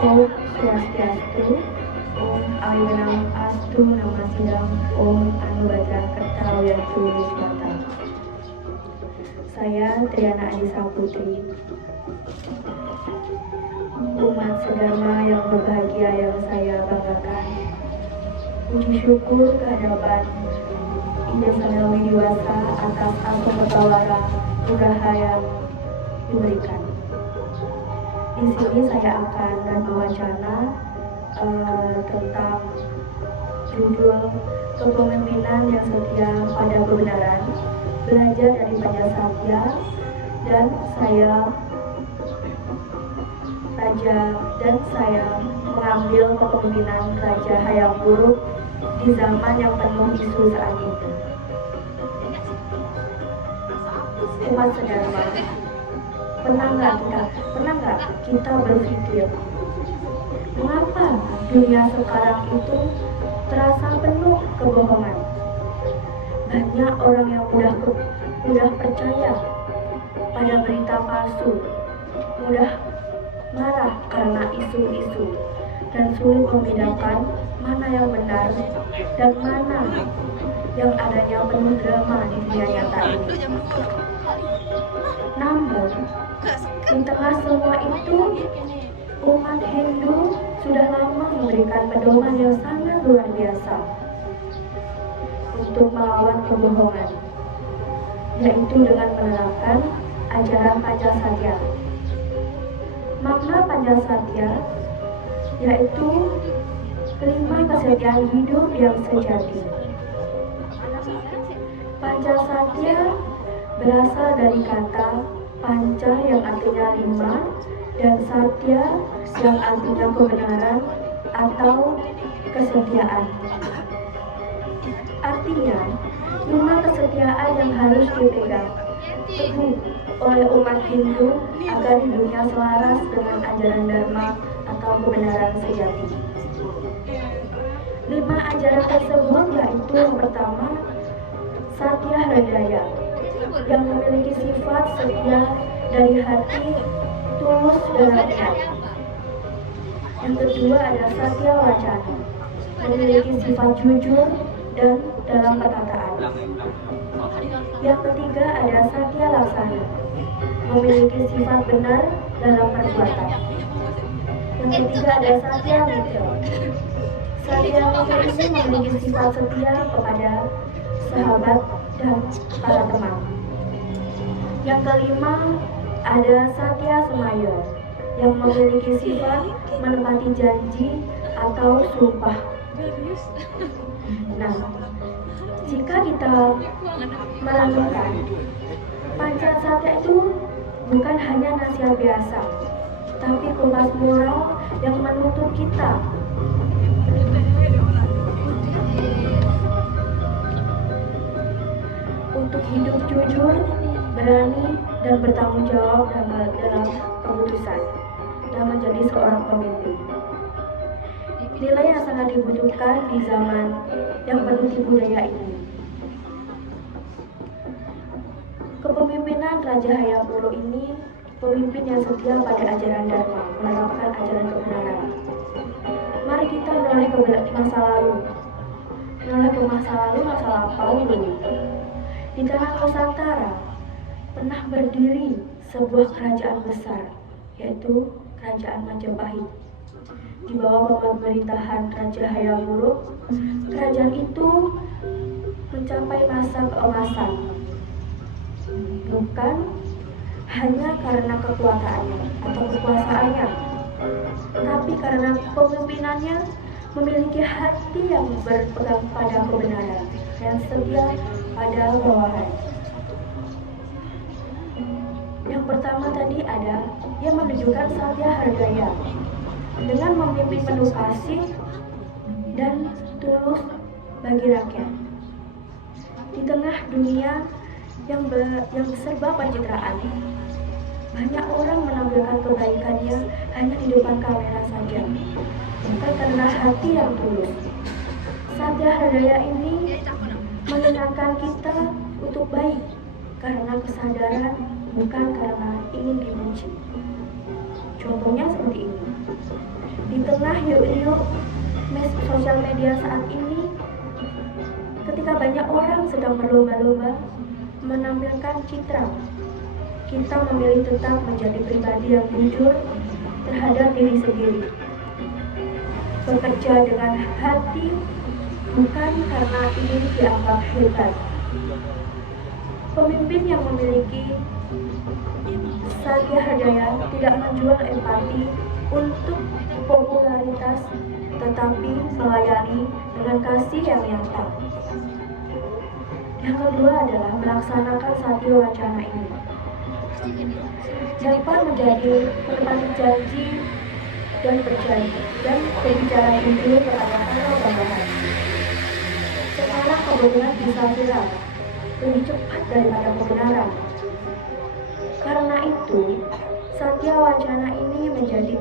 Om Swastiastu, Om Awiwenang Astu Nama Sidang, Om Anuradha Kertawiyatu Wismata. Saya Triana Anissa Putri, umat sedharma yang berbahagia yang saya banggakan. Puji syukur kehadapan Ida Sanawi Diwasa atas anugerah muraha yang diberikan. Di sini saya akan berwacana tentang judul kepemimpinan yang setia pada kebenaran, belajar dari Pancasatya, dan saya mengambil kepemimpinan Raja Hayam Wuruk di zaman yang penuh isu saat itu. Umat sedharma, pernah nggak kita berpikir mengapa dunia sekarang itu terasa penuh kebohongan? Banyak orang yang mudah percaya pada berita palsu, mudah marah karena isu-isu, dan sulit membedakan mana yang benar dan mana yang adanya penuh drama di dunia nyata ini. Namun, di tengah semua itu, umat Hindu sudah lama memberikan pedoman yang sangat luar biasa untuk melawan kebohongan, yaitu dengan menerapkan ajaran Pancasatya. Makna Pancasatya yaitu 5 kesetiaan hidup yang sejati. Pancasatya berasal dari kata panca yang artinya 5 dan satya yang artinya kebenaran atau kesetiaan. Artinya 5 kesetiaan yang harus dipegang teguh oleh umat Hindu agar hidupnya selaras dengan ajaran Dharma atau kebenaran sejati. 5 ajaran tersebut yaitu yang pertama, Satya Hridaya, yang memiliki sifat setia dari hati, tulus dalam niat. Yang kedua ada Satya Wacana, memiliki sifat jujur dan dalam perkataan. Yang ketiga ada Satya Laksana, memiliki sifat benar dalam perbuatan. Yang ketiga ada Satya Mitra. Satya Mitra ini memiliki sifat setia kepada sahabat dan para teman. Yang kelima ada Satya Semaya, yang memiliki sifat menepati janji atau sumpah. Nah, jika kita merenungkan, Pancasatya itu bukan hanya nasihat biasa, tapi kompas moral yang menuntut kita untuk hidup jujur, berani, dan bertanggung jawab dalam keputusan dan menjadi seorang pemimpin. Nilai yang sangat dibutuhkan di zaman yang penuh tipu daya ini. Kepemimpinan Raja Hayam Wuruk ini pemimpin yang setia pada ajaran Dharma, menerapkan ajaran kebenaran. Mari kita menoleh ke masa lalu, masa lampau dulu. Di tanah Nusantara pernah berdiri sebuah kerajaan besar, yaitu Kerajaan Majapahit. Di bawah pemerintahan Raja Hayam Wuruk, kerajaan itu mencapai masa keemasan, bukan hanya karena kekuasaannya atau kekuasaannya, tapi karena pemimpinannya memiliki hati yang berpegang pada kebenaran dan setia pada bawahan. Yang pertama tadi ada yang menunjukkan Satya Hridaya dengan memimpin penuh kasih dan tulus bagi rakyat. Di tengah dunia yang serba pencitraan, banyak orang menampilkan kebaikannya hanya di depan kamera saja, bukan karena hati yang tulus. Satya Hridaya ini menenangkan kita untuk baik karena kesadaran, bukan karena ingin dibenci. Contohnya seperti ini. Di tengah hiuk-hiuk sosial media saat ini, ketika banyak orang sedang berlomba-lomba menampilkan citra, kita memilih tetap menjadi pribadi yang jujur terhadap diri sendiri. Bekerja dengan hati, bukan karena ingin dianggap hebat. Pemimpin yang memiliki Satya Hridaya tidak menjual empati untuk popularitas, tetapi melayani dengan kasih yang nyata. Yang kedua adalah melaksanakan Satya Wacana ini dapat menjadi penepati janji dan berjanji dan berbicara jujur kepada para bawahan. Sekarang kebenaran bisa viral lebih cepat daripada kebenaran. Karena itu, Satya Wacana ini menjadi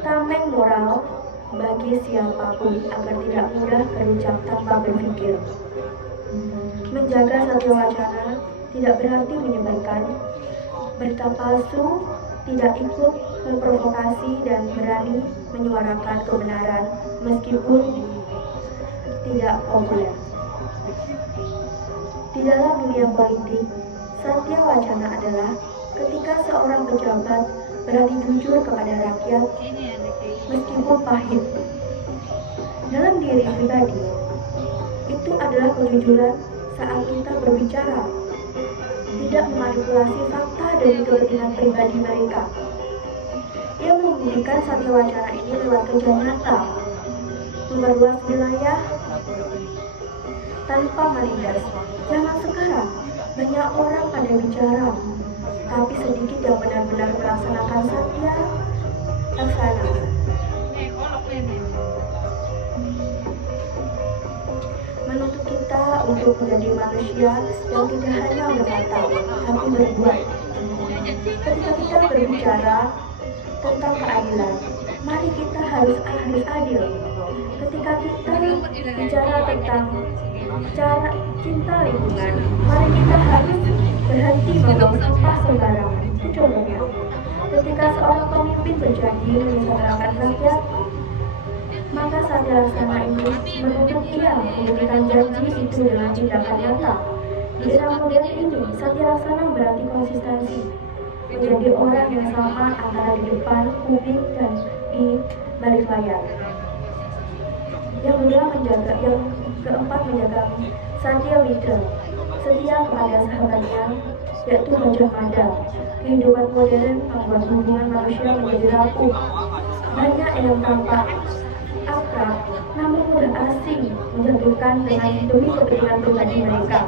tameng moral bagi siapapun agar tidak mudah berucap tanpa berpikir. Menjaga Satya Wacana tidak berarti menyebarkan berita palsu, tidak ikut memprovokasi dan berani menyuarakan kebenaran meskipun tidak populer. Di dalam dunia politik, Satya Wacana adalah ketika seorang pejabat berani jujur kepada rakyat meskipun pahit. Dalam diri pribadi, itu adalah kejujuran saat kita berbicara, tidak memanipulasi fakta demi kepentingan pribadi mereka. Ia membuktikan Satya Wacana ini lewat kerja nyata, memperluas wilayah tanpa menindas. Zaman sekarang, banyak orang pada bicara, tapi sedikit yang benar-benar melaksanakan Satya Laksana. Menuntut kita untuk menjadi manusia yang tidak hanya berkata, tapi berbuat. Ketika kita berbicara tentang keadilan, mari kita harus adil. Ketika kita bicara tentang cara cinta lingkungan, mari kita harus berhenti membuang sampah sembarangan. Itu contohnya. Ketika seorang pemimpin berjanji menyelamatkan rakyat, maka Satya Laksana ini menuntut ia memberikan janji itu dengan tindakan nyata. Di era modern ini, Satya Laksana berarti konsistensi, menjadi orang yang sama antara di depan publik dan di balik layar. Yang keempat menjaga Satya Witra, setia kepada sahabatnya, yaitu Gajah Mada. Kehidupan modern membuat hubungan manusia menjadi rapuh. Banyak yang tampak akrab, namun mudah asing menjatuhkan demi kepentingan pribadi mereka.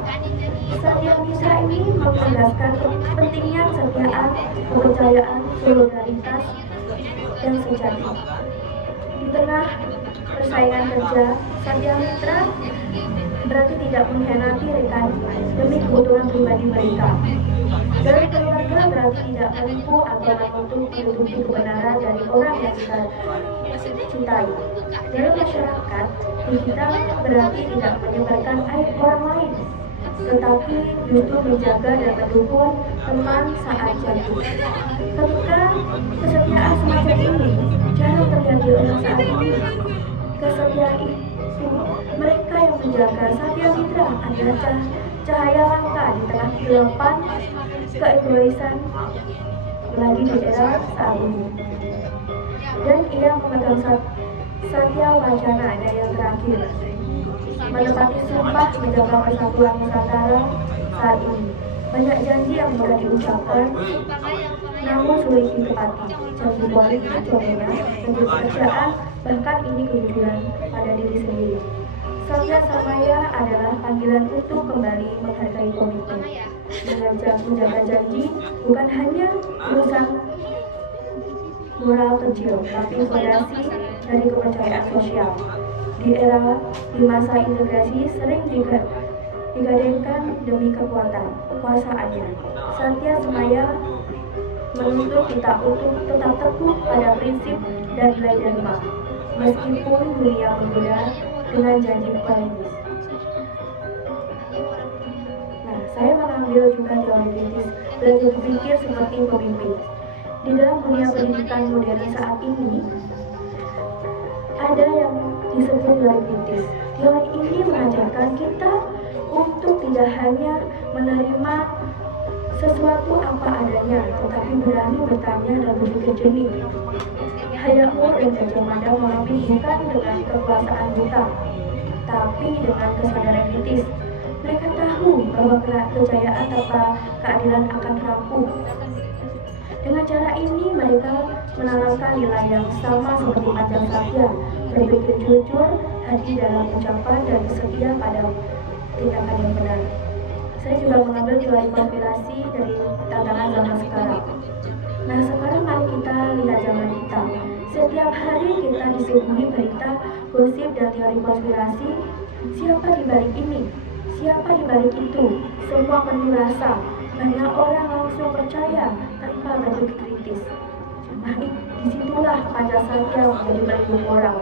Satya Witra ini menegaskan pentingnya kesetiaan, kepercayaan, solidaritas yang sejati. Di tengah persaingan kerja, Satya Witra berarti tidak mengkhianati rekan demi kebutuhan pribadi mereka. Dalam keluarga berarti tidak menipu atau menutupi kebenaran dari orang yang kita cintai. Dalam masyarakat, kita berarti tidak menyebarkan aib orang lain, tetapi justru menjaga dan mendukung teman saat jatuh. Ketika kesetiaan semacam ini jarang terjadi oleh saat ini, kesetiaan itu mereka yang menjaga Satya Witra adalah cahaya langka di tengah kegelapan keegoisan lagi di era saat ini. Dan ia memegang Satya Wacana yang terakhir, menepati sumpah menjaga persatuan Nusantara saat ini. Banyak janji yang mudah diucapkan, namun sulit ditepati. Janji politik contohnya, janji pekerjaan, bahkan ini kejujuran pada diri sendiri. Satya Samaya adalah panggilan untuk kembali menghargai komitmen. Menjaga janji bukan hanya urusan moral kecil, tapi fondasi dari kepercayaan sosial. Di masa integrasi sering digadangkan demi kekuasaannya. Satya Samaya menuntut kita untuk tetap teguh pada prinsip dan nilai dharma, meskipun dunia menggoda dengan janji politis. Nah, saya mengambil juga teori kritis, belajar berpikir seperti pemimpin. Di dalam dunia pendidikan modern saat ini, ada yang disebut teori kritis. Teori ini mengajarkan kita untuk tidak hanya menerima sesuatu apa adanya, tetapi berani bertanya dan berpikir jernih. Hayakmur dan Gajah Mada mengabdi bukan dengan kekuasaan buta, tapi dengan kesadaran kritis. Mereka tahu bahwa kejayaan tanpa keadilan akan rapuh. Dengan cara ini mereka menanamkan nilai yang sama seperti Pancasila, berpikir jujur, hati dalam ucapan, dan setia pada tindakan yang benar. Saya juga mengambil teori konspirasi dari tantangan zaman sekarang. Nah, sekarang mari kita lihat zaman kita. Setiap hari kita disuguhi berita, gosip, dan teori konspirasi. Siapa di balik ini? Siapa di balik itu? Semua penuh rasa. Banyak orang langsung percaya tanpa berpikir kritis. Nah, disitulah Pancasila menjadi melindungi orang.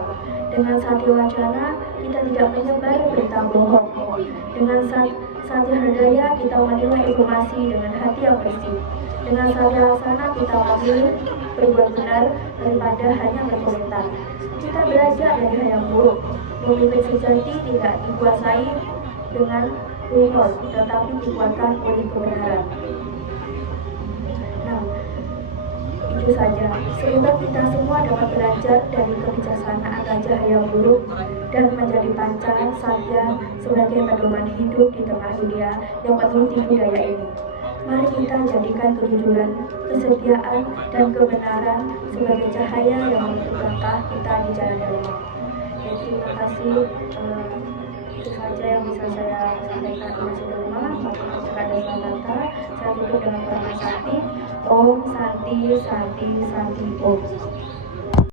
Dengan Satya Wacana, kita tidak menyebar berita bohong. Dengan Satya Hridaya, kita menilai informasi dengan hati yang bersih. Dengan Satya Laksana, kita memilih berbuat benar daripada hanya berkomentar. Kita belajar dari Hayakmur. Pemimpin sejati tidak dikuasai dengan rumor, tetapi dikuatkan oleh kebenaran. Nah, itu saja. Semoga kita semua dapat belajar dari kebijaksanaan Raja Hayakmur dan menjadi panca satya sebagai pedoman hidup di tengah dunia yang penuh tipu daya ini. Mari kita jadikan kejujuran, kesetiaan, dan kebenaran sebagai cahaya yang menutup langkah kita di jalan Dharma. Ya, terima kasih. Itu saja yang bisa saya sampaikan di Masjid Dharma. Jika ada kata, saya tutup dengan perasaan Om Santi Santi Santi Om.